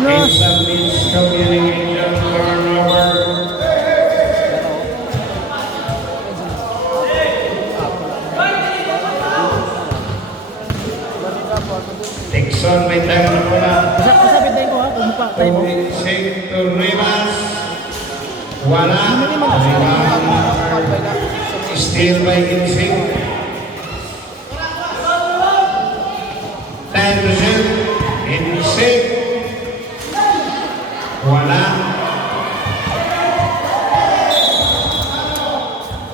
It's a miscommunication turnover. Dixon may tayo na mula. Kasapit tayo ko ha, kung pa tayo mo. Insig to Rivas. Wala. Still by Insig. 10% Insig. Wala.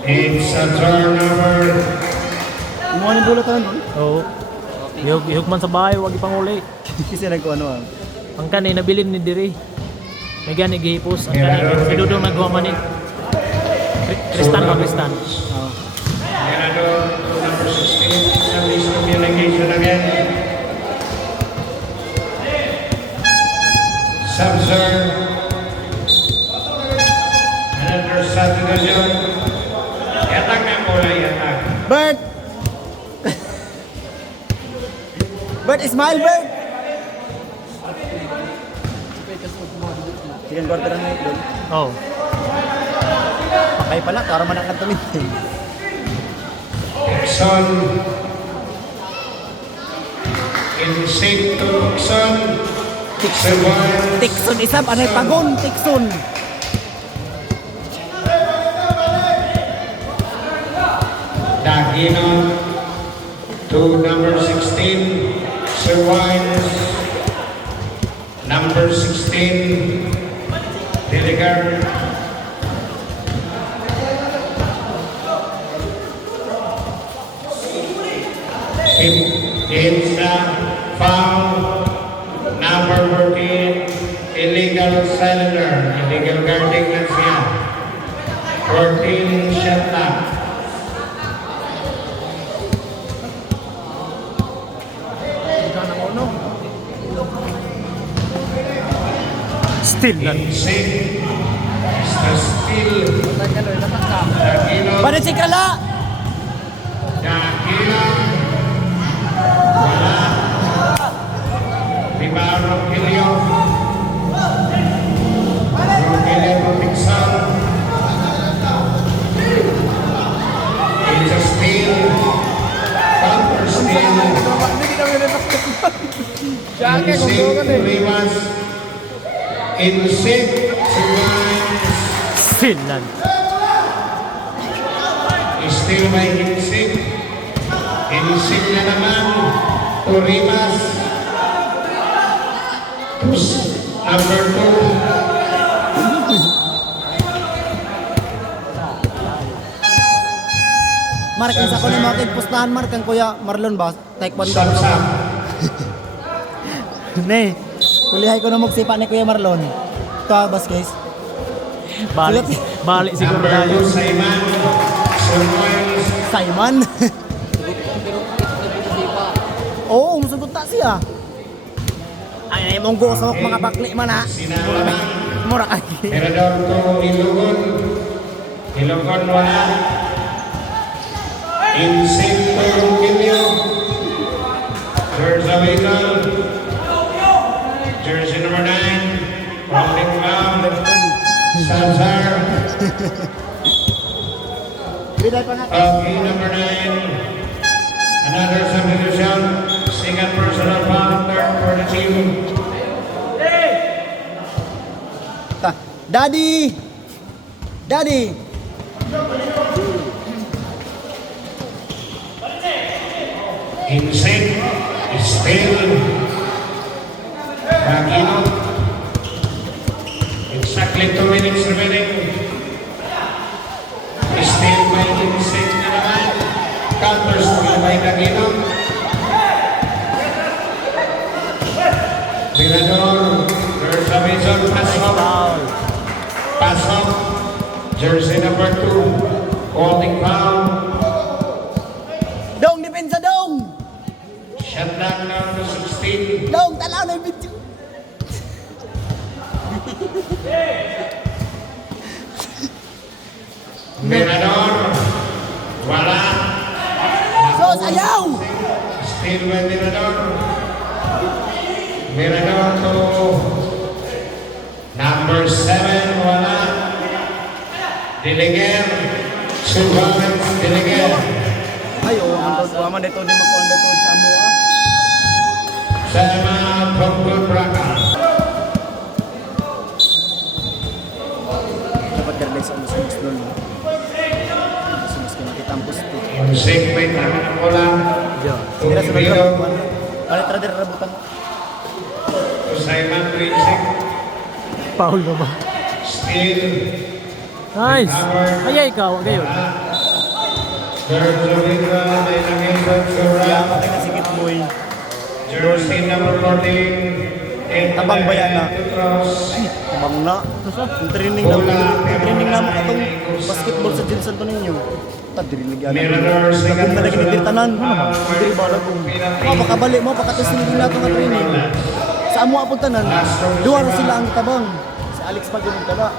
It's a turnover. Kumuha ng bulatan, no? Oo. Ihog man sa bahay, wag ipang uli. Kasi nagkuano ah. Ang kanay nabilin ni Diri. May gani gihipos. Ang kanay pinudong nagawa man ni. Kristan ba Kristan? Oo. Ganador to number 16. Some miscommunication again. Subserve. Another subdivision. Yatak na mula yatak. Bert! Bert, smile, Bert! Second quarter na ito. Oo. Pakay pala, karo man ang katumin. Dixon. Insig to Dixon. Sewan. Tikson isa, anay pagon, Tikson. Daginon to number 16. Sirwines. Number 16. Diligar. It's a foul. Number 14. Illegal cylinder. Illegal guarding na siya. 14 shot na. Still lang. Insig. Mr. Steele. Daginon. Pada si Kala! Daginon. Wala. Rebound Rogelio. Rogelio Dixon. It's a steal. Counter steal. Insig. Rivas. Insig. Sirwines. Still lang. Still by Insig. Insig na naman. Urimas. Number 2. Mark, isa ko na mga kagpustahan, Mark, ang kuya Marlon ba? Taekwondo. Samsam. Ne, kulihay ko na magsipa ni Kuya Marlon. Ito ah, Baskes. Balik siguro Number tayo. 2 Saiman. Sirwines. Simon. Oo, musugot ta siya. Ay, mong gosok mga bakli man ha. Sinalaman. Mura kaki. Mirador to Ilugon. Ilugon wala. Insig to Rogelio. There's a wiggle. Jersey number 9. Rolling round. Salazar. Biday pa nga. Okay, number 9. Another substitution. Second personal foul, third for the team. Daddy! Daddy! Insig. Still. Aquino. Exactly 2 minutes remaining. Still by Insig na naman. Counter still by Aquino. Mirador. There's a vision. Foul. Pass off. Jersey number 2. Holding foul. Dong, depensa dong! Shot down now to 16. Dong, talaw na yung video. Mirador. Wala. Sos, ayaw! Still by Mirador. Mirador to Number 7, wala. Diliger. Survivance, Diliger. Ay, oo, ang dito din makuha dito sa Amoa. Sama Pogpul Braka. Dapat garday sa umus doon. Sumus ka nakitampos ito. Insik, may tama ng bola. Sila sa Tukibilog. nagkabuan. Palit rader rabutan. Simon Winsik. Paul na ba? Steal. Nice! Ay, ikaw, gayon. Gerzovica, may nangisan Kaya Sura. matay na si Kitboy. Jersey number 14. Tabang bayan na. Petros. Tabang na. Yung training namin katong basketball sa Jensen to ninyo. Tadirinig yan. Mirador, Lagong na lagi nagtirtanan. Hindi ba lagong? Pakabalik mo, pakatisting din nato nga training. Sa amo apod tanan, duwa na sila ang tabang. Si Alex Pagdunong kada.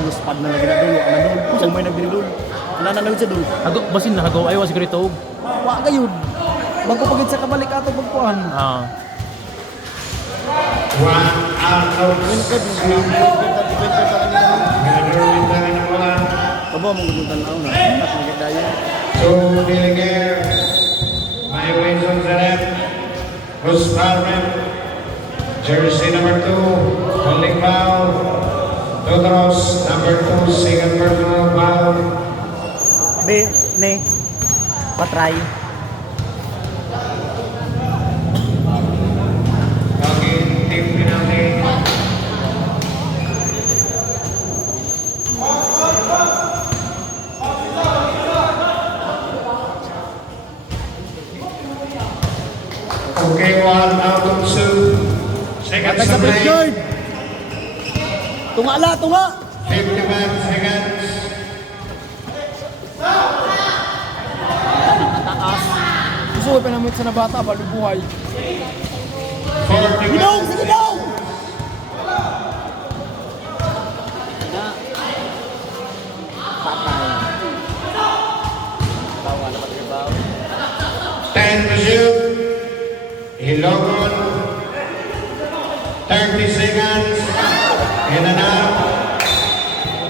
Luspad na lagi na dulo. Ano dulo? Kung may nagdiridol. Ano na nagdi sa dulo? Hago, basin na hagaw. Ayaw, siguro ito. Wa gayud. Bago pagid sa kabalik ato pagkuhan. Ah. One out of Mirador, may tama ng bola. Aba mong gudutan na una. At nagdayo. Two Diliger. May Wilson sa net. Gus Parmen. Jersey number 2. Holding foul. Dodros, number 2. Second personal foul. Be, ne. Patry. Okay, team penalty. Okay, 1 out of 2. Seconds Patay sa to play. break. Tunga la, tunga. 51 seconds. Gusto ko pinamit sa nabata, balik buhay. 41 Ginaw, sige daw! Patay. Bawa na pagkabaw. 10 to shoot. Ilogon. 30 seconds. In and out.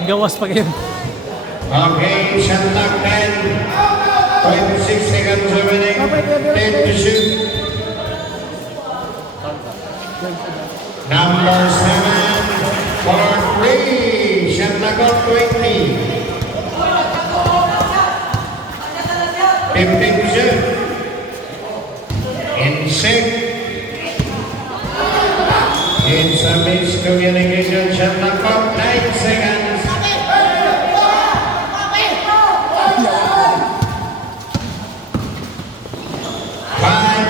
Gawas pa kayo. Okay, shot clock 10. 26 seconds remaining. 10 to shoot. Number 7 for 3. Shot clock on 20. 15 to shoot. In 6. It's a miscommunication. Shot clock on 9 seconds. Five.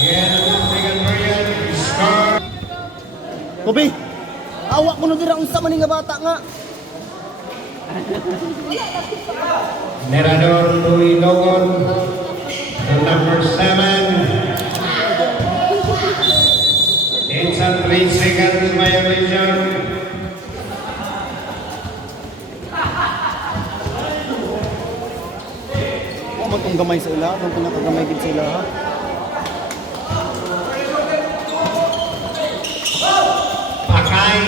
Again, second period. Score. Kobe! Awak mo na dira unsa man nga bata nga. Mirador Louis Logon. The number 7. It's a 3 seconds violation. Wa man tong gamay sa ila, tong pinakagamay gid sa ila ha. Pakay.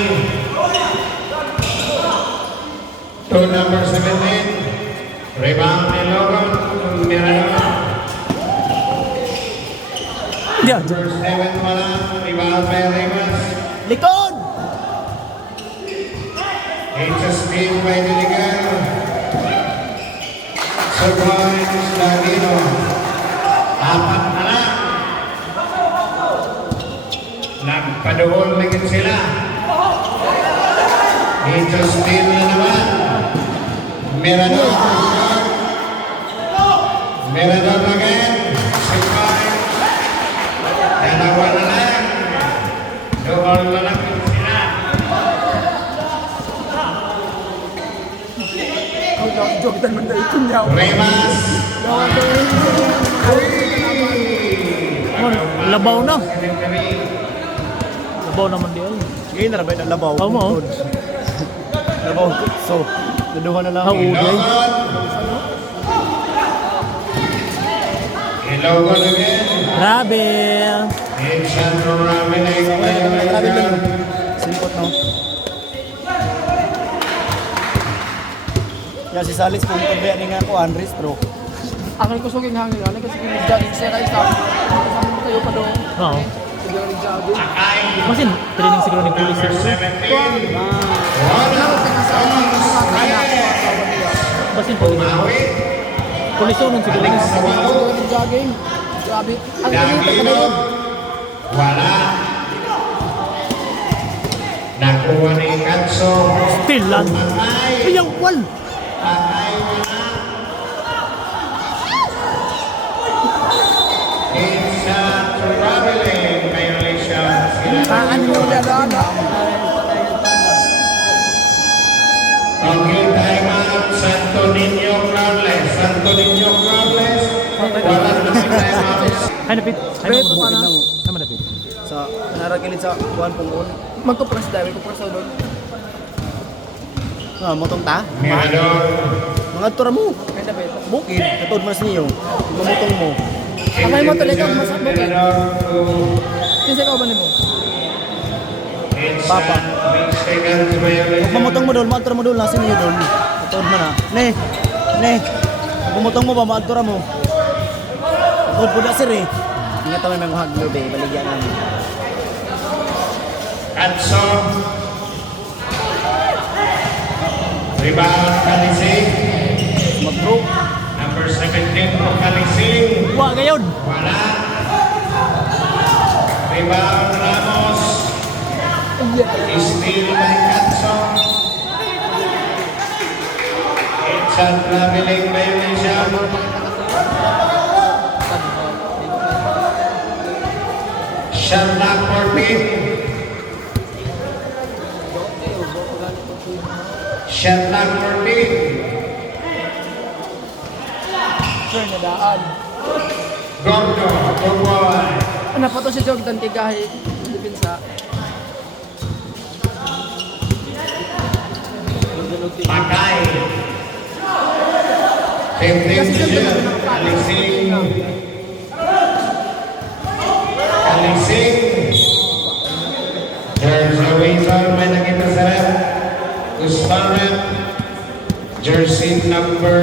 To number 17. Rebound ni Logon. Mirador. Yeah. Number 7 pala. Rebound by Rivas. Likod! It's a steal by Diliger. Survives Lagino. Apat na lang. Nagpaduhol na gid sila. It's a steal na naman. Mirador. Mirador again. Survives. Dalawa na lang. Duhol na lang gid sila. Jogitan man dai kun yaw. Rivas. Labaw na. Labaw naman di ay. Ngayon na rabay na labaw. Oo mo. Labaw. So, naduha na lang. How old ay? Logan again. Grabe. It's Sandro Ramirez. Grabe lang. Simpot, no? Yan si Salis kung tabi ni nga ako, Andres, bro. Akin ko suging hangin ano kasi jogging siya na isa. Kasama mo tayo pa doon. Oo. Sige lang jogging. Masin, training siguro ni police Number siguro. 17. Dapat ka sa nakakaya ko asawa niya. Masin po. Police nun siguro. Sige lang jogging. Grabe. Ang galing pa Danilo. doon. Wala. Nakuha ni Katso. Still lang. Patay. Ayaw, wal. Patay wala. It's traveling violation. Ano mo dadaan? Okay, time out. Santo Niño Crowdless. Santo Niño Crowdless. Wala na si time out. Ay, napit. Ay, Break napit. pa na. Ay, manapit. Sa narakilid sa kuhan pong Magko-press dahil ko press doon. motong ta? Mirador. Mga tura mo. Kaya dapat. Bukid, katod mas niyo. Mamutong mo. Amay mo tuloy ka masabog. Mirador to Kasi ka ba nimo? it's Papa. 3 seconds violation. Mamutong mo doon, maagtura mo doon, nasa niyo doon. Katod man na. Ne. Pumutong mo ba, maagtura mo. Katod po na sir eh. Ingat kami mga haglo be, baligyan namin. Katso. Rebound Kalising. Mag-bro. Number 17 po Kalising. Wa, gayon. Wala. Rebound Ramos. Steal by Katso. It's a traveling violation. Shot clock 14. Shot clock 14. Sure na daan. Gordo, good boy. Ano pa to si Jordan kay kahit depensa. Pakay. Same thing position. Kalising. Kalising. There's a waiver. May nakita sa rep. Guzman. Jersey number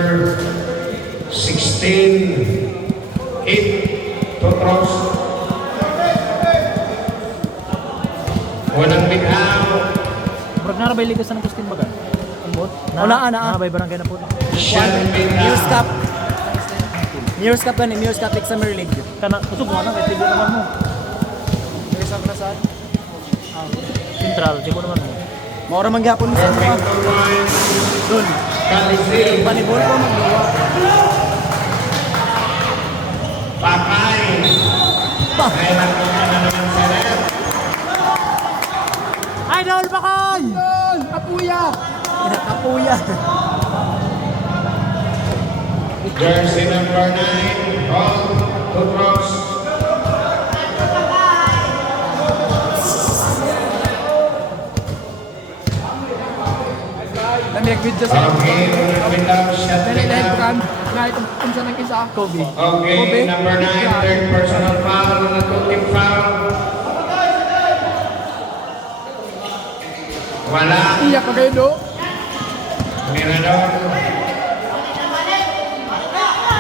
16. 8. Tutros. Walang bitaw. Murag narabay ligas ng Agustin baga. Ambot. Wala, ana. Nabay barangay na po. Shot News bitaw. Cup. News Cup gani, News Cup like Summer League. Kana, kusog mo na, may tigo naman mo. May isang krasan. Central, tigo naman mo. Maura man gyapon mo sa mga doon. Kalising. Panibol ko magluwa. Pakay. Pa. Ay, nakuha na naman sa rep. Idol Bakoy! Yun! Apuya! Inakapuya. Jersey number 9. Hall. Tutros. Lamig video sa Okay, without shot Dali dahil bitaw. kan. Kahit kung saan ang isa. Kobe. Okay, Kobe. number 9, third personal foul, team foul. Wala. Iya pa kayo do. Mirador.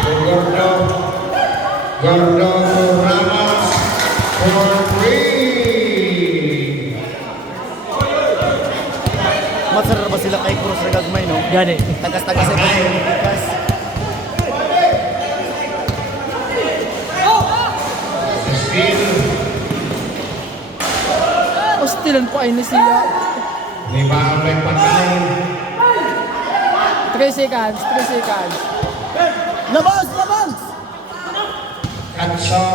Gordo. Gordo Ramos for 3. Masarap ba sila kay Cruz Regagmay no? Gani. Tagas-tagas sa Pilipinas. Steal. Hostilan po ay ni siya. Rebound by Pakay. 3 seconds. 3 seconds. Labas! Labas! Katso.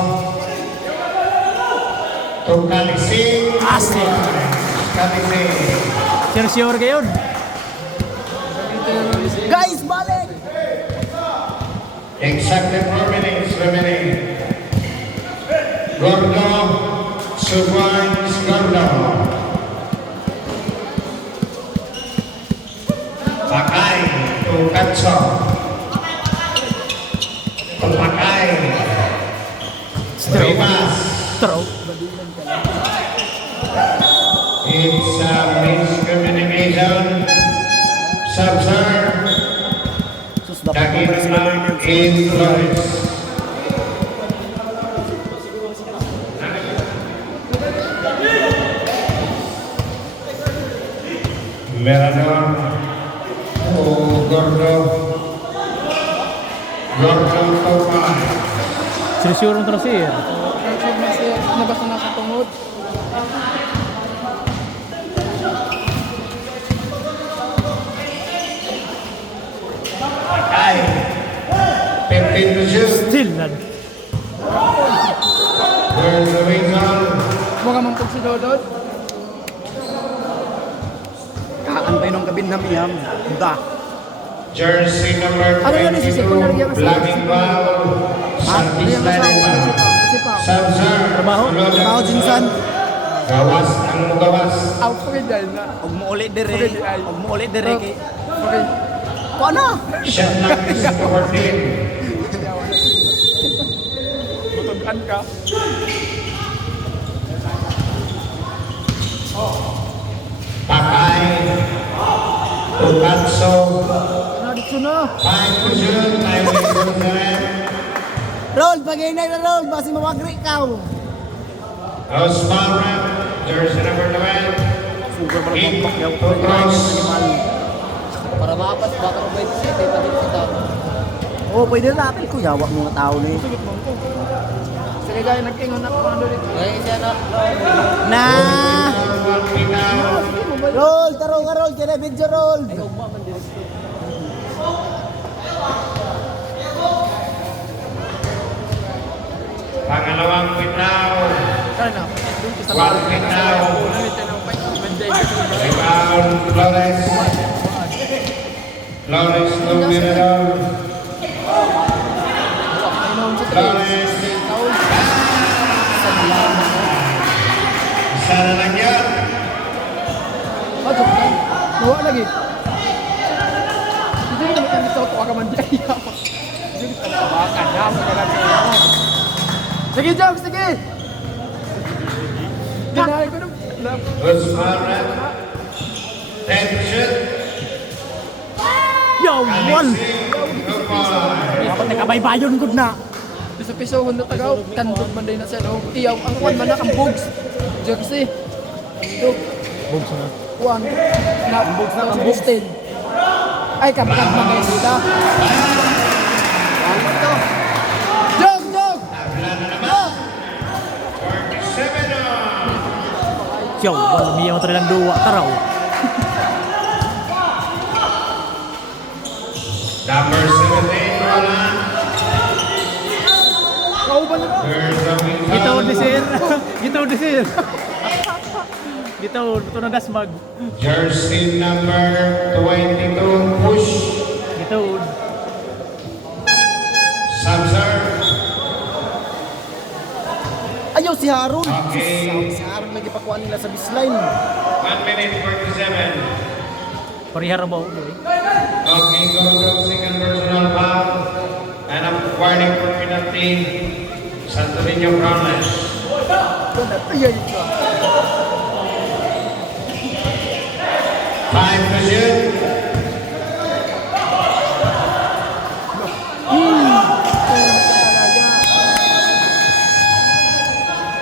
To Kalising. Asik. Kalising. Sure gayon. Guys, balik! Exactly 4 minutes remaining. Gordo. Subuans Gordo. Pakay to Katso. To Pakay. It's a miscommunication. Sub-sir. Sus, dapat mo Taking sila up in Flores. Merador. Oh, Gordo. Gordo Topay. Sure mo to sir. Nabasa na sa tungod. Ay. 15 to shoot. Still nad. Where's the whistle? Mga mampag si Dodod. kaantay ng kabinhamiyam. Da. Jersey number Ano yan, si secondary yan, 22. Blocking foul. Santis Hindi na yan kasi pa. Sub-sir. Trabaho? Trabaho Jinsan. Gawas ang gawas. Out ko rin dahil na. Huwag mo ulit dire. Huwag mo ulit dire. Okay. Kung ano? Shot lang sa 14. Tutugan ka. Pakay. Tukatso. Na, dito na. 5 to shoot. Time is on the red. Roll, pag-inay na roll. Basi mawagri ka. Osman Rep. Jersey number 12. Sugar para Hit bumpak yaw. to cross. Para maapas, baka rin 27. Eh, pati sa tao. Oo, pwede natin ko. Yawa mga tao na yun. Sige, mong ko. Sige, gaya, nag-ingon ako mga doon. Na! Pinaw. Roll, taro ka roll. Kaya video roll. Pangalawang pinaw. Kaya na. Doon ko sa One pinaw. Namitin ako pa. Banday. Rebound Flores. Flores to Mirador. Ayun sa 3. Flores. Taon. Isa na lang yan. Ato. Nawa lagi. Hindi naman kami sa tuwa ka man dyan. Sige, tawakan na. Magagat sa iyo. Sige, Jam. Sige. Dinahay ko na. Osman Rep. 10 to shoot. Yo, one. Dapat nakabaybayon good na. Sa piso ko na tagaw. Tandog man din na siya. No? Iyaw. Ang kwan man na. Ang bugs. Jersey. Tandog. Bugs na. One. Na. Bugs na. Ang bugs 10. Ay, kapakat na kayo dito. Ano ito? Jog! Jog! Wala na naman. 47 on. Yo, wala miya mo talagang duwa taraw. Number 17, Roland. Kauban na ka. There's a whistle. Gitaw di sir. Gitaw di sir. Gitaw, ito na dasmag. Jersey number 22, push. Gitaw. Sub-sir. Ayaw si Harold. Okay. Si Harold lagi pakuan nila sa baseline. 1 minute 47. Parihara ba ako eh? Okay, go second personal foul. And a warning for penalty. Santo Niño Browns. Ayan ito. 5 to shoot. Talaga.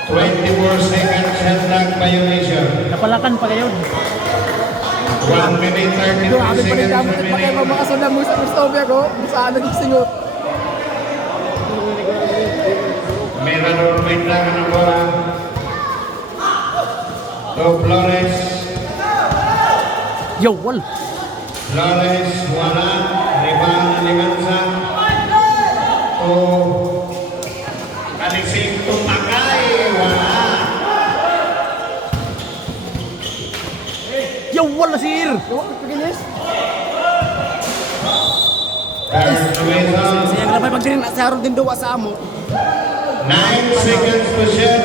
24 seconds shot clock violation. Napalakan pa kayo. 1 minute 32 Grabe pa rin seconds kami. Pa kayo remaining. makasunda mo sa Cristobia ko. Saan nagsingot. Mirador may lang ng bola. To Flores. Yo, wal. Flores, wala. Rebound na Limanza. To Kalising tumakay. Wala. Yo, wala sir. Yo, paginis. There's the whistle. Sayang na pag din na si Harold din duwa sa amo. 9 seconds to shoot.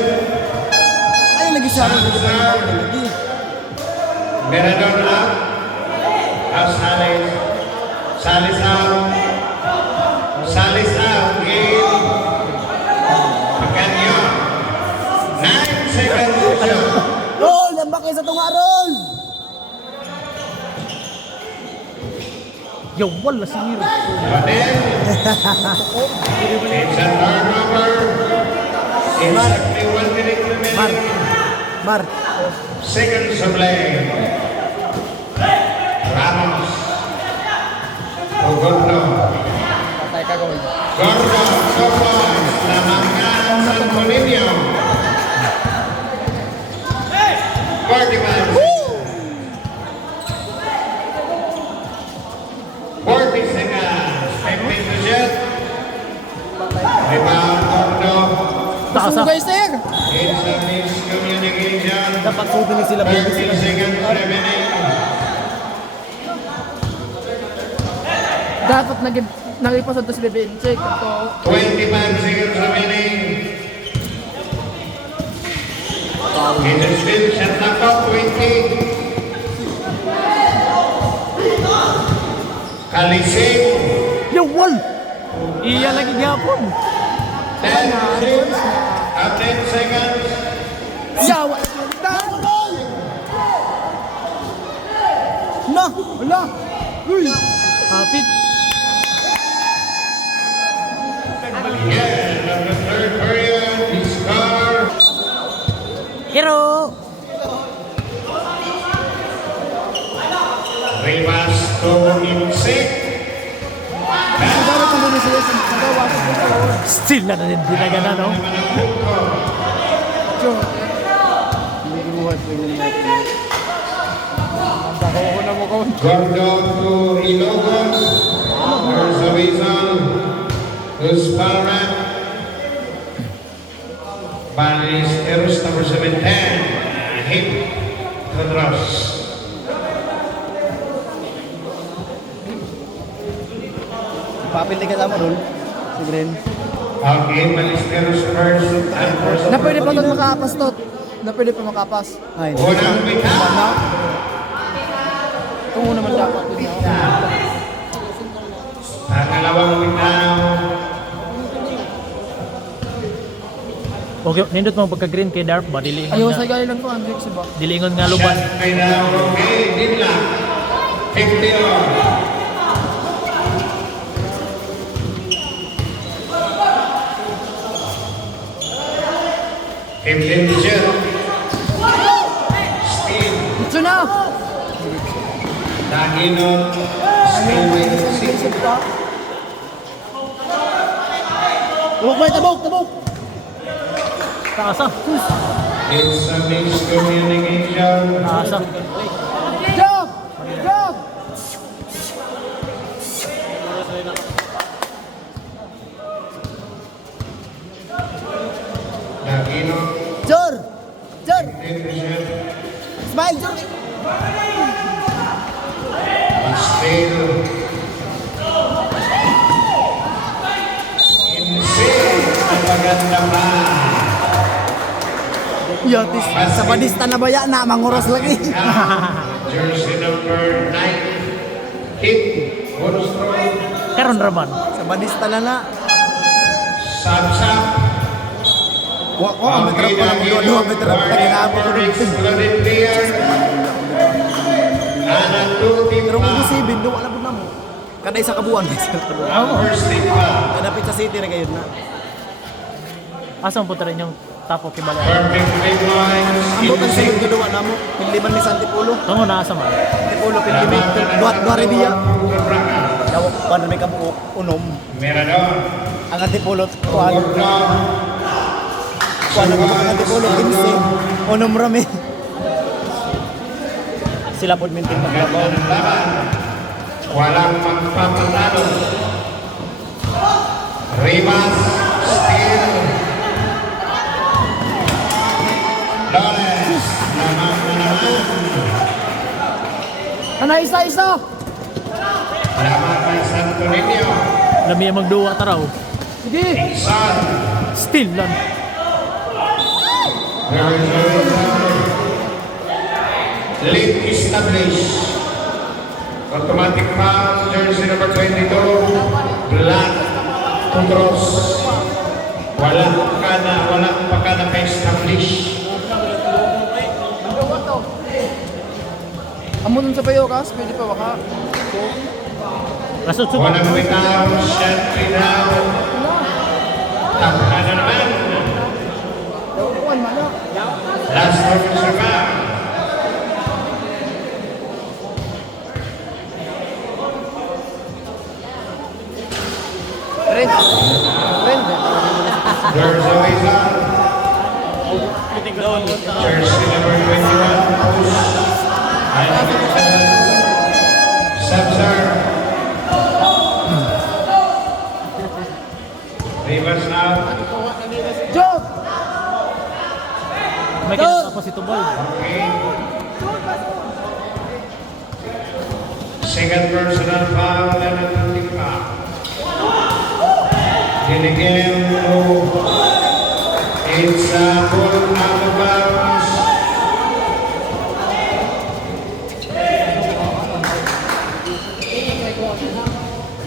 Ay lagi si Harold din lagi. Mirador up. Salis. Salis out. Salis out. Game. Pagkanyo. 9 seconds to shoot. Roll, nambak kaysa itong aron! Yo, wala si Hiro. Manel. It's a turnover. Exactly 1 minute remaining. Mar, Seconds of play. Ramos. Ogondo. Patay ka gawin. Gordo. Sopoy. Lamangkan San Polinio. 45. 40 seconds. 15 to shoot. Rebound, Gordo. Taas ah. Sugay, sir! It's a miscommunication. dapat subinig sila, baby 30 sila. seconds remaining. Dapat nagipasad to si Bebe. Check ito. 25 seconds remaining. It is still shot clock 20. Kalising. Yo, wal! Iya lagi gyapon. 10 seconds. 10 seconds. Yawa! Na! Wala! Uy! Hapit. Again, of the third period, he scores. Hiro! Rivas to Insik. Dapat kung doon sila sa gawa. Still na din dinagana, no? Naman ang punto. Joe. Gordo to Ilogos. There's a reason. Who's Palrat? Ballesteros number 17. Hit. Tadros. Papil ka mo doon. Si Bren. Okay, Ballesteros first and first. Na pwede pa ito makapas to. Na pwede pa makapas. Ay, Unang bitaw. Kung naman dapat din ako. Pangalawang bitaw. Okay, nindot mo pagka-green kay Darp ba? Diliingon Ayaw sa nga. gaya lang ko, Andrik, siba. Diliingon nga luban. Shot bitaw. Okay, din lang. 50 on. Fifteen to shoot. Steve. Ito na! Daginon. Steve. tabok ba? Tabok! Tabok! Taas ah. It's a miscommunication. Taas ah. Jump! Jump! Daginon. Jor! Jor! 10 to shoot. Smile, Jor! Still. Insane. Ang maganda pa. Yatis, sa badista na baya na, manguros lagi. Jersey number 9. Hit. Bonus throw. Karon raman. Sa badista na. Sab-sab. Ang metra po lang, dua metra po lang inaabot ko dito. Pero kung gusto ibin, duwa na po na mo. Kada isa kabuan, kadapit sa city na kayo na. Asang po rin yung tapo kibala. Ambot ang silog na duwa na mo. Pinliman ni Santipulo. Tungo na asa man. Santipulo, pinlimit. Dua rebiya. Daw, paano may kabuok, unom. Ang Antipolo, kuhan. Kuhan ang mga Antipolo, 15. Unom rami. Sila po mintin maglabaw. Walang magpapatalo. Rivas, Steel, Lawrence, naman na naman. Ano, isa-isa! Laman ng Santo Niño, Lami ang magduwa taraw. Sige! Son, Still lang. lead established. Automatic foul, jersey number 22, Black Tutros. Wala pa ka na ka-establish. Amo dun sa Bayokas, pwede pa baka. Lasot suba. Unang bitaw, shot bitaw. Tapos na naman. Kuan man na. Last officer ba? Friend. Friend. There's a way down. Jersey number 21, post. 957. Sabzar. Rivas out. Job! May kinasa pa si Tubal. Okay. Second personal foul and a touching foul. Then again, it's a ball out of bounds.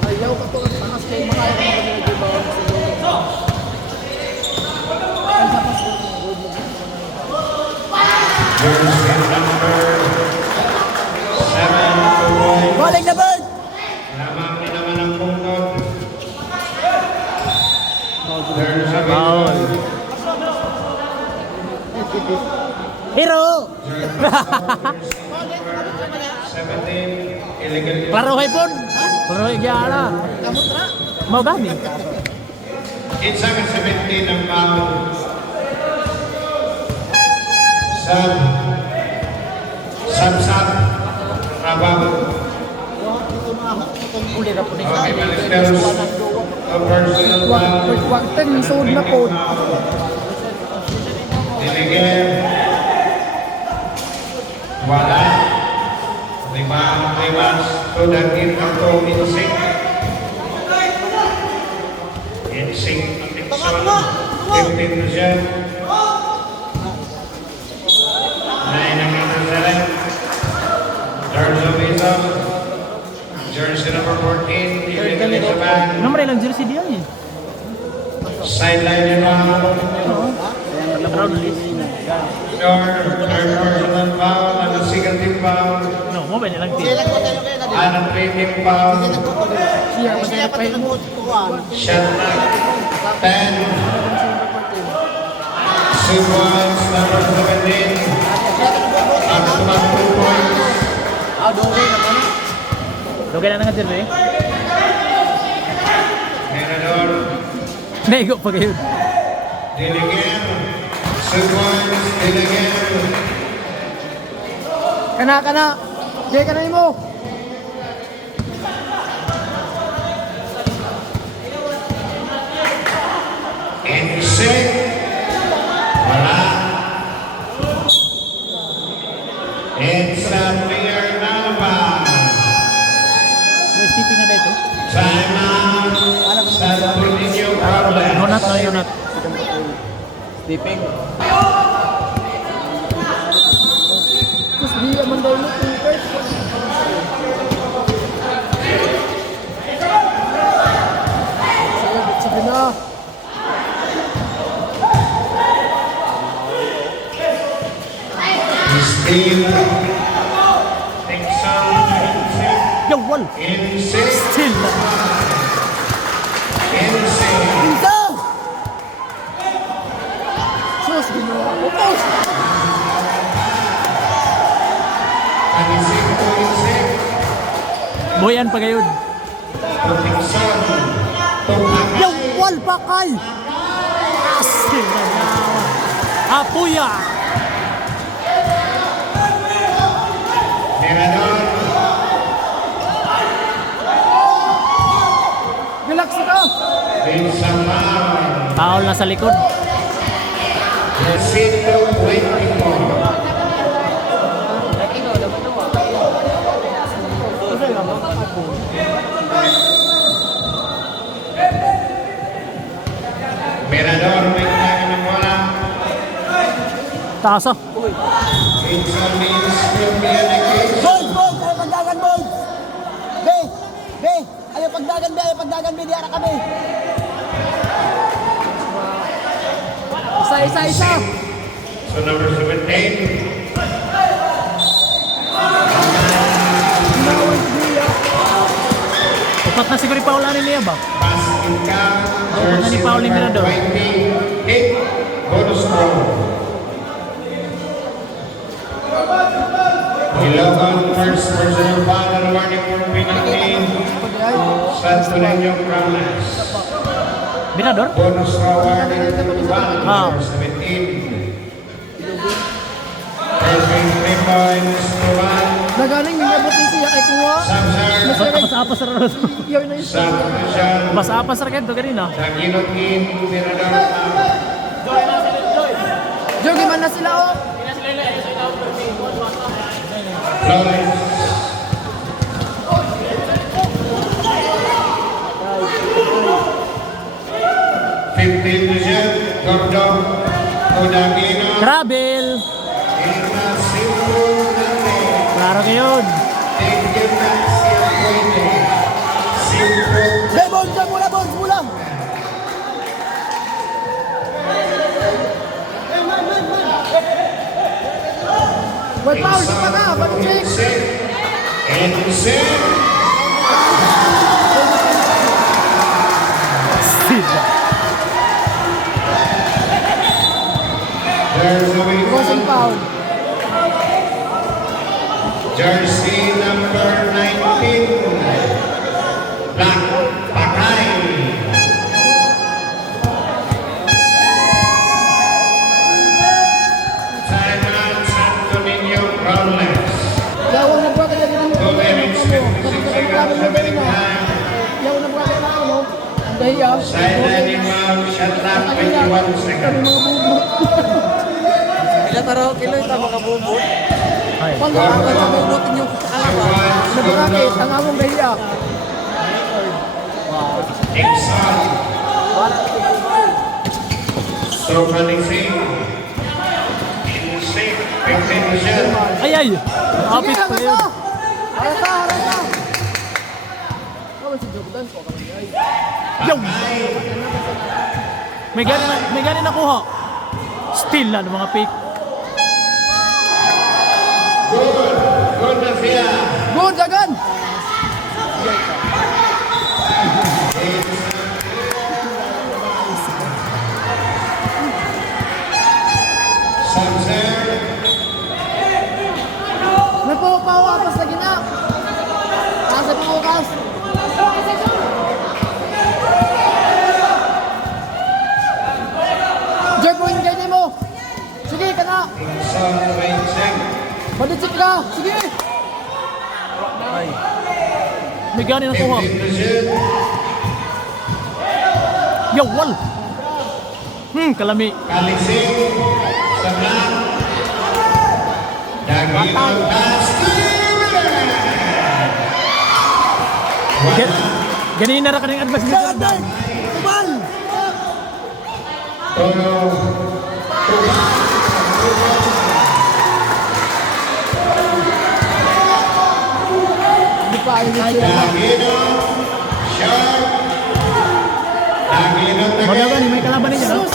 Ayaw ka to. Takas kay mga ayaw ka nila di ba? Jersey number 7 to 1. Balik na bird! Lamang na naman ang pungkot. There's a Foul. Hero! 17, illegal. Klaro hay pon. Klaro hay gyara. Mau gani. It's 17 ang foul. Sab. Rabaw. Okay, Balesteros. A personal foul. Wag ten sud na po. Diligent. Wala. Limas. Tudagin ang to insink. Insink. Atixon. 15 na siya. 9 ang intercept. There's a visa. Jersey number 14. Illegally sa bag. Nomor ilang jersey dia ni? Sideline yun lang. Round list. Third personal foul and a second team foul No, mo ba nilang team? and a three team foul. Siya magkaya pa mo. Shot clock 10. Sequence number 17. Up to 2 points. Dugay na nga jersey. Mirador. Nego pa kayo. Diligent. Sequence. Diligent. Kana. Di ka na mo. Insink. Wala. It's a clear number. May stepping na dito. Time out. Santo Niño problem. Yonat na yonat. Stepping. Tapos di man daw mo first. Sige na. Steve Dixon Yo, wal. Insink. Still. Insink. Pinto! Sus, ginawa ko. Post! Insink to Insink. Boyan pa kayo. To Dixon. To Yo, Akay. wall pa kay! Still na yawa. Apuya. Mirador. Relax ka. Vincent Mao. Foul na sa likod. Jacinto 24. Mirador may kailangan ng bola. Taas ah. Vincent means will be an occasion. Bold! Ayaw pagdagan, bold! Be! Ayaw pagdagan, be! Di ara kami! Isa. So number 17. Upat na siguro Paul ani niya ba? Basket count, Upat na ni jersey Paul ni number Mirador. 28, bonus throw. Ilocan first personal foul and warning for penalty. Santo Niño Crowns. Binador? Bonus throw warning for foul Ah. number 17. First 3 points to one. Nagaling yung abot ni siya kay kuha. Samsar, Mas-apas ra ron. Iyaw na yung siya. Samsar, Mas-apas ra kento kanina. Taginutin, Mirador. Jogi man na sila oh. Flores. To shoot, Gordon, Odagino, Travel. Ignacio Nande, Klaro ngayon. Tigil Garcia Puente, Simpo, Hey, Bonds, mula, Bonds, mula! Wait, Paul, di pa ka. Balik check. Ensen, there's a Wasn't wing foul. jersey number 19, Black Pakay. Timeout, Santo Niño Crowlers. Yawan na buwan ka dyan. 2 minutes, 56 seconds remaining time. Yawan na buwan ka dyan. Ano? Ang dahiya. Sideline foul, shot clock, 21 seconds. Ilataraw kilo ito mga bubot. Ay. Pangalaman sa bubutin yung kalaban. Naburakit, ang among dahiya. Dixon. Sofanising. Insik, 15%. Ay ay. Apit Sige, pa yun. harata. Harata. Ano si Jordan ko? Yo. May gani nakuha. Still na ng mga fake. Good na siya. Good, Jagan! Samser. Nagpapawapas na gina. Nasa pawakas. Jerk mo yung ganyan mo. Sige, ka na. Dixon, Winsek. Baditsik ka. Sige. May gani nakuha. 15%. Yo, wal. Kalami. Kalising. Sablang. Daginong pass. Ganina ra kaning advice ni Jordan. Tumal! Tono. Hindi pa ayun yung siya. Dagino. Shot. Dagino Magawa again. ni may kalaban niya, no? Oh,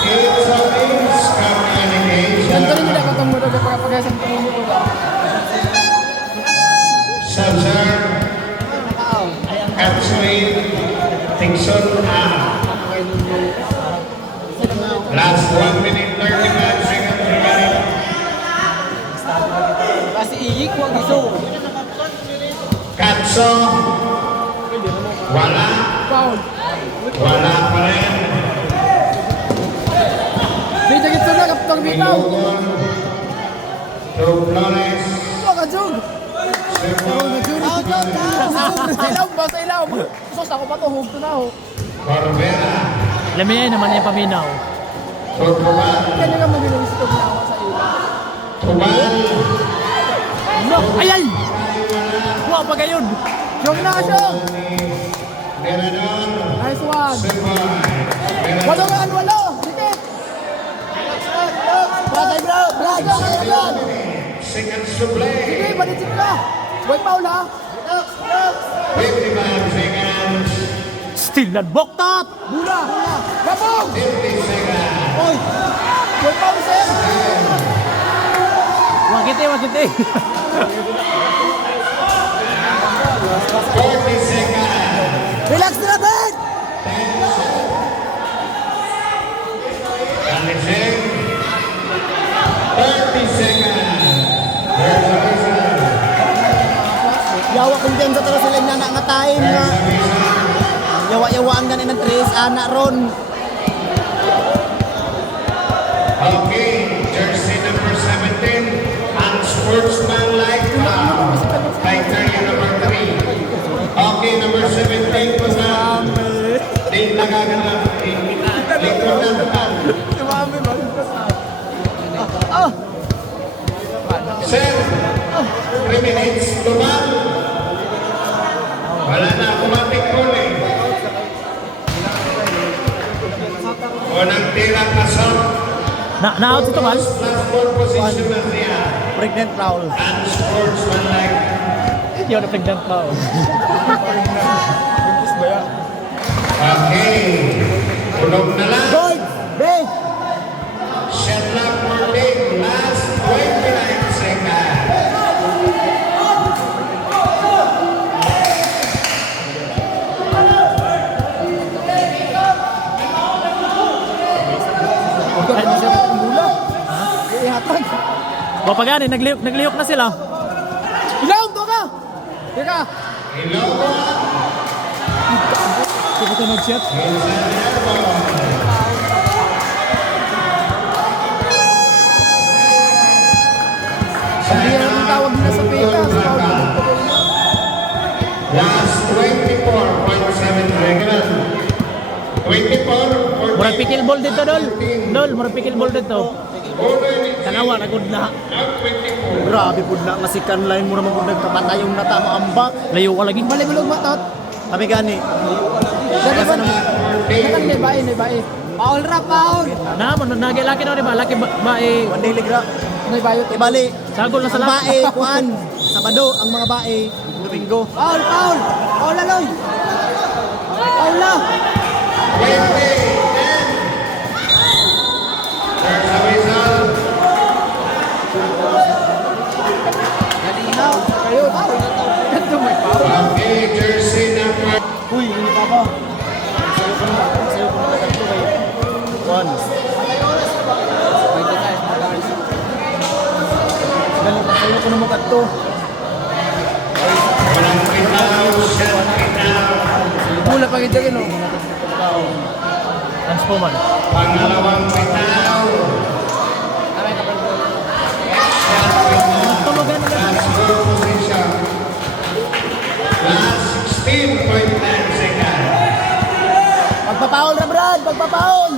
It's a miscommunication. ganito rin nila katong mo daw para pag-asan ko mo ko. Samser. Capsule. Dixon out. Last 1 minute 35 seconds remaining. Kasi iyik wag iso. Katso. Wala. Foul. Wala pa rin. Di jagit sila kapag bitaw. Ilogon. To Flores. Oh, kajog. Sa ilaw ba? Sa ilaw. Sos ako pa to. Hugto na ho. Corbera. Lamiyay naman yung paminaw. To Tubal. Kanya nga mag-release ko na ako sa ilaw. Tubal. No, ay ay. Wa pa gayon. Jog na siya. Mirador. Nice one. Subay. Walo nga, walo. Dikit. Batay bro! Braga, braga. Seconds to play. Sige, baditsik ka. Wait, Paul ha. 55 seconds. Still na boktot. Bula. Gabong. 50 seconds. Oy. Wait, Paul sir. Wakite. 40 seconds. Relax na Ben! Alising. 30 seconds. There's a whistle. Yawa kung dyan sa tara sila na nga time nga. There's a whistle. Yawa-yawaan ganin ng Tris, anak ron. Okay, jersey number 17, unsportsmanlike foul. Criteria number 3. Okay, number 17 was na. Di nagaganap. Likod ng depan. Sir, 3 minutes, tumal. Wala na, automatic goal eh. Unang tira pasok. Na-out si Tumal. Last ball position na siya. Pregnant foul. Unsportsmanlike. Hindi ako na-pregnant pa. Okay. Tulog na lang. Gold! Ben! Shot clock for Dave. Last 29 seconds. Ihatag. Wapagani, naglihok na sila. Ilaw, to ka! Teka! Hello. Hindi ko nag-shot. Hindi na ang tawag nila sa pekas. Last 24.7 seconds. 24. Murag pikil ball dito, Dol. Dol, murag pikil ball dito. Tanawa, nagod na. Grabe po na, masikan line mo naman kung nagkabata yung natama ambak. Layo ka lagi. Malimulog matot. Kami gani. Dati ba? Nakang may bae, may bae. Paul ra, Paul! Na, nagi laki na, di ba? Laki ba eh, One day ligra. May bayo. Ibali. sagol na sa Ang laki. bae, kuan. Sabado, ang mga bae. Domingo. Paul, Paul! Paul, aloy! Paul na! 20. 10. There's a whistle. Nalinaw. Kayo, Paul. Ito may Paul. Okay, jersey number. Uy, hindi pa ba? Sayo ko na. Sayo ko na ito kay Juan. Galing na sayo ko na mag-ato. Walang bitaw. Shot bitaw. Mula pa kita gino. Transforman. Pangalawang bitaw. Tulugan na lang. Last goal position. Last 16.9 seconds. Pagpapaon na Brad, pagpapaon.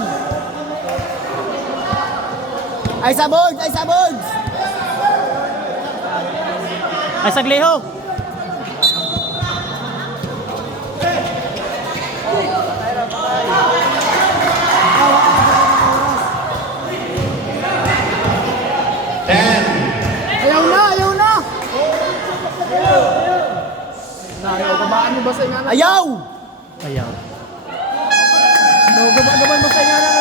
Ay sa board, ay sa board. Ay, saglihok. Ayaw na, ayaw na! Ayaw, gabaan mo ba sa ingana? Ayaw! Ayaw. No, gabaan mo sa ingana